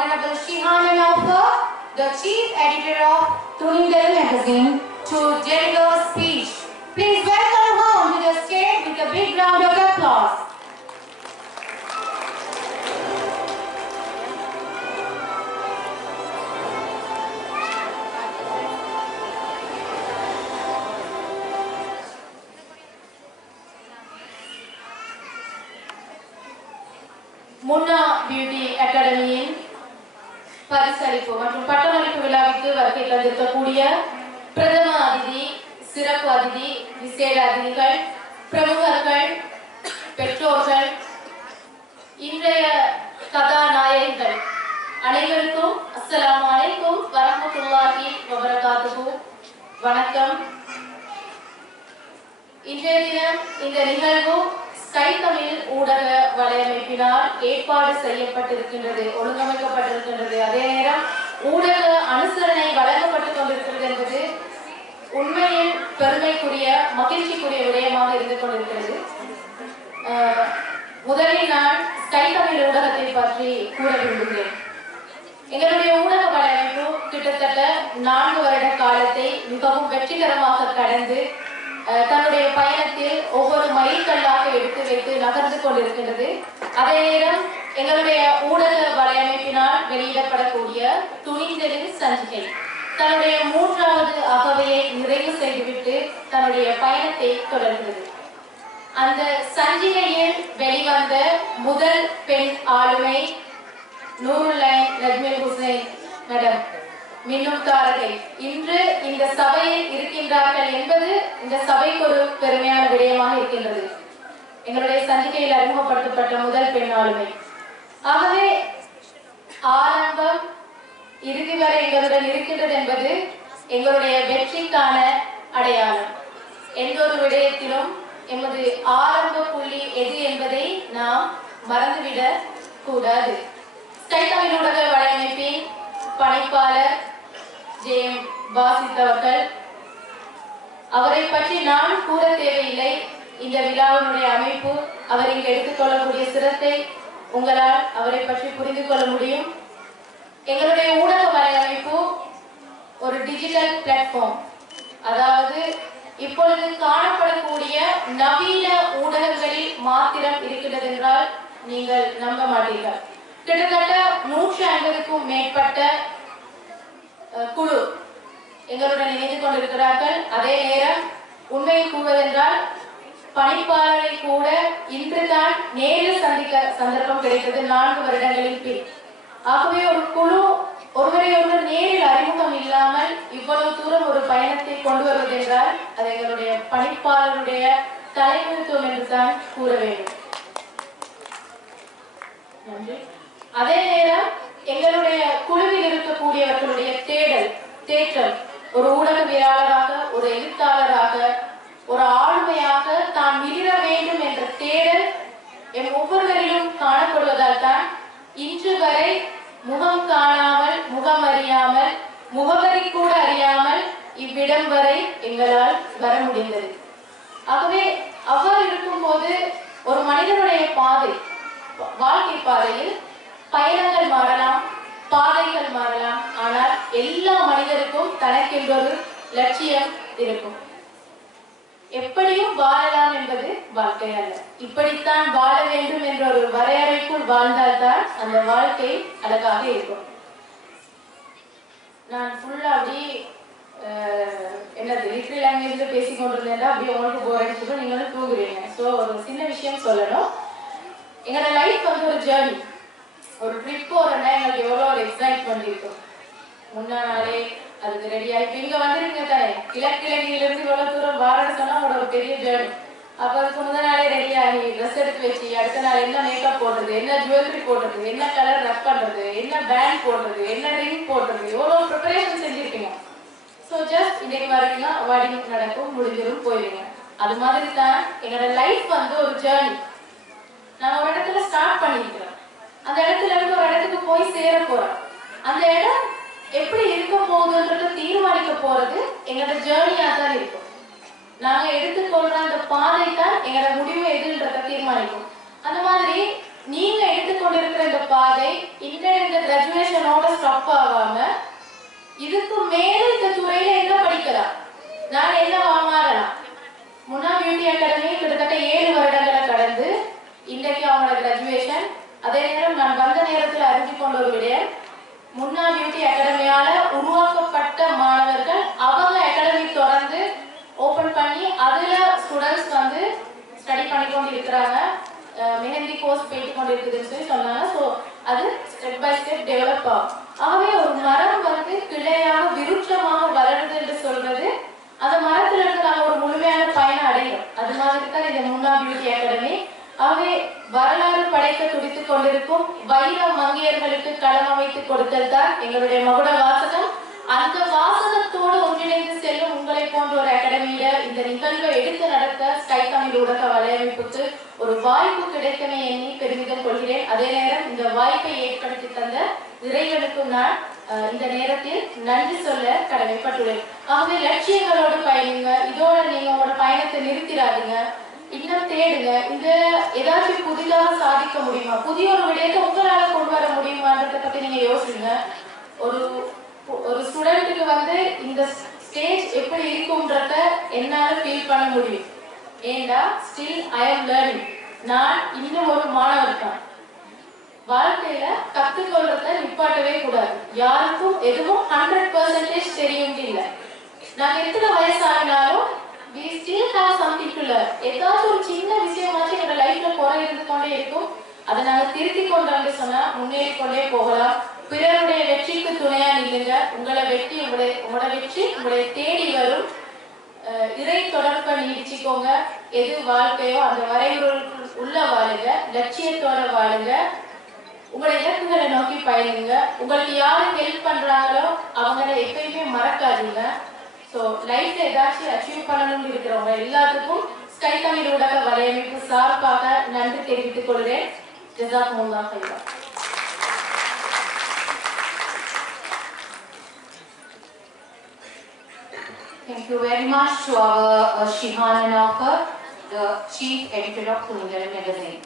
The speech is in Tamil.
Honorable Shihan Naufa, the Chief Editor of Tuningal magazine, to deliver a speech. Please welcome her to the stage with a big round of applause. Munna Beauty Academy பரிசளிப்பு மற்றும் பட்டமளிப்பு விழாவிற்கு வருகை தந்திருக்கக்கூடிய பிரதம அதிதி, சிறப்பு அதிதி, விசேட அதிதிகள், பிரமுகர்கள், பெற்றோர்கள், இன்றைய கதாநாயகிகள் அனைவருக்கும் அஸ்ஸலாமு அலைக்கும் வரஹ்மத்துல்லாஹி வபரகாத்துஹு. வணக்கம். இன்றைய தினம் இந்த நிகழ்வு ஸ்கை தமிழ் ஊடக வலையமைப்பினால் ஏற்பாடு செய்யப்பட்டிருக்கின்றது, ஒழுங்கமைக்கப்பட்டிருக்கின்றது. அதே நேரம் ஊடக அனுசரணை வழங்கப்பட்டுக் கொண்டிருக்கிறது என்பது உண்மையில் பெருமைக்குரிய, மகிழ்ச்சிக்குரிய விடயமாக இருந்து கொண்டிருக்கிறது. முதலில் நான் ஸ்கை தமிழ் ஊடகத்தை பற்றி கூற விரும்புகிறேன். எங்களுடைய ஊடக வலையமைப்பு கிட்டத்தட்ட 4 வருட காலத்தை மிகவும் வெற்றிகரமாக கடந்து தன்னுடைய பயணத்தில் ஒவ்வொரு மைல்கல்லாக எடுத்து வைத்து நகர்ந்து கொண்டிருக்கின்றது. அதே நேரம் எங்களுடைய ஊடக வலையமைப்பினால் வெளியிடப்படக்கூடிய துணிந்தலின் சஞ்சிகை தன்னுடைய 3வது அகவையை நிறைவு செய்துவிட்டு தன்னுடைய பயணத்தை தொடர்கிறது. அந்த சஞ்சிகையில் வெளிவந்த முதல் பெண் ஆளுமை நூருல்லைன் நஜ்மில் ஹுசைன் மேடம், மின்னும் தாரகை, இன்று இந்த சபையில் இருக்கின்றார்கள் என்பது இந்த சபைக்கு ஒரு பெருமையான விடயமாக இருக்கின்றது. எங்களுடைய சஞ்சிகையில் அறிமுகப்படுத்தப்பட்ட முதல் பெண் ஆளுமை. ஆகவே ஆரம்பம் இறுதி வரை எங்களுடன் இருக்கின்றது என்பது எங்களுடைய வெற்றிக்கான அடையாளம். எந்த ஒரு விடயத்திலும் எமது ஆரம்ப புள்ளி எது என்பதை நாம் மறந்துவிடக் கூடாது. ஸ்கை தமிழ் ஊடக வலையமைப்பின் பணிப்பாளர் ஜெயம் வாசித் அவர்கள், அவரை பற்றி நான் கூற தேவையில்லை. இந்த விழாவினுடைய அமைப்பு, அவர் இங்கு எடுத்துக்கொள்ளக்கூடிய சிரத்தை உங்களால் அவரை பற்றி புரிந்து கொள்ள முடியும். எங்களுடைய ஊடக வலையமைப்பு ஒரு டிஜிட்டல் பிளாட்ஃபார்ம், அதாவது இப்பொழுது காணப்படக்கூடிய நவீன ஊடகங்களில் மாத்திரம் இருக்கின்றது என்றால் நீங்கள் நம்ப மாட்டீர்கள். கிட்டத்தட்ட 150க்கும் மேற்பட்ட குழு எங்களுடன் இணைந்து கொண்டிருக்கிறார்கள். அதே நேரம் உண்மையை கூறுவதென்றால் பணிப்பாளரை கூட இன்றுதான் நேரில் சந்திக்க சந்தர்ப்பம் கிடைத்தது 4 வருடங்களில் பின். ஆகவே ஒரு குழு ஒருவரை ஒருவர் நேரில் அறிமுகம் இல்லாமல் இவ்வளவு தூரம் ஒரு பயணத்தை கொண்டு வருவது என்றால் அது எங்களுடைய பணிப்பாளருடைய தலைமைத்துவம் என்றுதான் கூற வேண்டும். நன்றி. அதே நேரம் எங்களுடைய குழுவில் இருக்கக்கூடியவர்களுடைய தேற்றல், ஒரு ஊடகவியலாளராக, ஒரு எழுத்தாளராக, ஒரு ஆளுமையாக தான் மிளிர வேண்டும் என்ற தேடல் எம் ஒவ்வொருவரிலும் காணப்படுவதால் தான் இன்று வரை முகம் காணாமல், முகம் அறியாமல், முகவரி கூட அறியாமல் இவ்விடம் வரை எங்களால் வர முடிந்தது. ஆகவே அவ்வாறு இருக்கும்போது ஒரு மனிதனுடைய பாதை, வாழ்க்கை பாதையில் பயணங்கள் மாறலாம், பாதைகள் மாறலாம், ஆனால் எல்லா மனிதருக்கும் தனக்கென்றொரு லட்சியம் இருக்கும். எப்படியும் வாழலாம் என்பது வாழ்க்கை அல்ல. இப்படித்தான் வாழ வேண்டும் என்ற ஒரு வரையறைக்குள் வாழ்ந்தால்தான் அந்த வாழ்க்கை அழகாக இருக்கும். நான் ஃபுல்லா அப்படி என்னது லிட்ரல் லாங்குவேஜ்ல பேசிக் கொண்டிருந்தேன். அப்படியே உங்களுக்கு போர் அடிச்சுட்டு நீங்களும் தூங்குறீங்க. ஸோ ஒரு சின்ன விஷயம் சொல்லணும். எங்களோட லைஃப் வந்து ஒரு ஜேர்னி, ஒரு ட்ரிப் போறேன்னா எங்களுக்கு எவ்வளோ ஒரு எக்ஸைட்மெண்ட் இருக்கும். முன்னா நாளே அதுக்கு ரெடியாக இப்போ இங்கே வந்துருங்க தானே, கிழக்கிழங்கிலிருந்து இவ்வளோ தூரம் வாரன்னு சொன்னால் உங்களோட ஒரு பெரிய ஜேர்னி. அப்போ அதுக்கு முந்தின நாளே ரெடியாகி ட்ரெஸ் எடுத்து வச்சு அடுத்த நாள் என்ன மேக்கப் போடுறது, என்ன ஜுவல்லரி போடுறது, என்ன கலர் ரப் பண்ணுறது, என்ன பேண்ட் போடுறது, என்ன ரிங் போடுறது, எவ்வளோ ப்ரிப்பரேஷன் செஞ்சுருப்பீங்க. ஸோ ஜஸ்ட் இன்னைக்கு வரீங்க, வெட்டிங் நடக்கும், முடிஞ்சிடும், போயிடுங்க. அது மாதிரி தான் எங்களோட லைஃப் வந்து ஒரு ஜேர்னி. நான் ஒரு இடத்துல ஸ்டார்ட் பண்ணிக்கிறேன், அந்த இடத்துல இருந்து ஒரு இடத்துக்கு போய் சேர போறோம். அந்த இடம் எப்படி இருக்க போகுதுன்றது தீர்மானிக்க போறது எங்களோட ஜேர்னியா தான் இருக்கும். நாங்க எடுத்துக்கொள்ற அந்த பாதை தான் எங்களோட முடிவு எதுன்றத தீர்மானிக்கும். அந்த மாதிரி நீங்க எடுத்துக்கொண்டிருக்கிற இந்த பாதை இந்த கிராஜுவேஷன் இதுக்கு மேல இந்த துறையில என்ன படிக்கலாம், நான் என்ன மாறலாம். முன்னா பியூட்டி அகாடமி கிட்டத்தட்ட 7 வருடங்களை கடந்து இன்றைக்கு அவங்களோட கிராஜுவேஷன். அதே நேரம் நான் வந்த நேரத்தில் அறிஞ்சு கொண்ட ஒரு விடயம், முன்னா பியூட்டி அகாடமியால உருவாக்கப்பட்ட மாணவர்கள் அவங்க அகாடமி தொடர்ந்து ஓபன் பண்ணி அதுல ஸ்டூடெண்ட்ஸ் வந்து ஸ்டடி பண்ணி கொண்டு இருக்கிறாங்க, மெஹந்தி கோர்ஸ் போயிட்டு கொண்டு இருக்குதுன்னு சொல்லி சொன்னாங்க. ஸோ அது ஸ்டெப் பை ஸ்டெப் டெவலப் ஆகும். ஆகவே ஒரு மரம் வந்து கிளையாக விருட்சமாக வளருது என்று சொல்றது அந்த மரத்துல இருந்து நாங்கள் ஒரு முழுமையான பயனை அடைகிறோம். அது மாதிரி தான் இந்த முன்னா பியூட்டி அகாடமி. ஆகவே வரலாறு படைக்க துடித்துக் கொண்டிருக்கும் வைர மங்கையர்களுக்கு களம் அமைத்து கொடுத்தல் தான் எங்களுடைய மகுட வாசகம். அந்த வாசகத்தோடு ஒன்றிணைந்து செல்லும் உங்களை போன்ற ஒரு அகாடமியில இந்த நிகழ்வை எடுத்து நடத்த ஸ்கை தமிழ் ஊடக வலையமைப்புக்கு ஒரு வாய்ப்பு கிடைக்கவே எண்ணி பெருமிதம் கொள்கிறேன். அதே நேரம் இந்த வாய்ப்பை ஏற்படுத்தி தந்த இறைவனுக்கும் நான் இந்த நேரத்தில் நன்றி சொல்ல கடமைப்பட்டுள்ளேன். ஆகவே லட்சியங்களோடு பயணிங்க, இதோட நீங்க உங்களோட பயணத்தை நிறுத்திடாதீங்க, இன்னும் தேடுங்க. இந்த ஏதாச்சும் புதிதாக சாதிக்க முடியுமா, புதிய ஒரு விடயத்தை உங்களால கொண்டு வர முடியுமான்றதை பத்தி நீங்க யோசிங்க. ஒரு ஸ்டூடெண்ட்டுக்கு வந்து இந்த ஸ்டேஜ் எப்படி இருக்கும்ன்றத என்னால ஃபீல் பண்ண முடியும். ஏண்டா ஸ்டில் ஐ எம் லேர்னிங். நான் இன்னும் ஒரு மாணவர் தான். வாழ்க்கையில கத்துக்கொள்றத நிப்பாட்டவே கூடாது. யாருக்கும் எதுவும் 100% தெரியும் இல்லை. நாங்க எத்தனை வயசாகினாலும் we still have something to learn. ஏதாச்சும் ஒரு சின்ன விஷயமாச்சும் எங்களோட லைஃப்ல குறை இருந்து கொண்டே இருக்கும். அதை நாங்க திருத்தி கொண்டோம்னு சொன்னா முன்னேறி கொண்டே போகலாம். பிறருடைய வெற்றிக்கு துணையா நில்லுங்க. உங்களோட வெற்றி உங்களுடைய தேடி வரும். இறை தொடர்பை நீடிச்சுக்கோங்க. எது வாழ்க்கையோ அந்த வரைவுகளுக்கு உள்ள வாழுங்க, லட்சியத்தோட வாழுங்க, உங்களோட இலக்குகளை நோக்கி பயணிங்க. உங்களுக்கு யாரு ஹெல்ப் பண்றாங்களோ அவங்களை எப்பயுமே மறக்காதீங்க. ஸோ லைஃப்ல ஏதாச்சும் அச்சீவ் பண்ணணும்னு இருக்கிறவங்க எல்லாத்துக்கும் ஸ்கை தமிழ் ஊடக வலையமைப்பு சார்பாக நன்றி தெரிவித்துக் கொள்கிறேன். ஜஸாக்குமுல்லாஹ் ஹைரன். Thank you very much to our Shihan Anokar, the Chief Editor of Kunindala Magazine.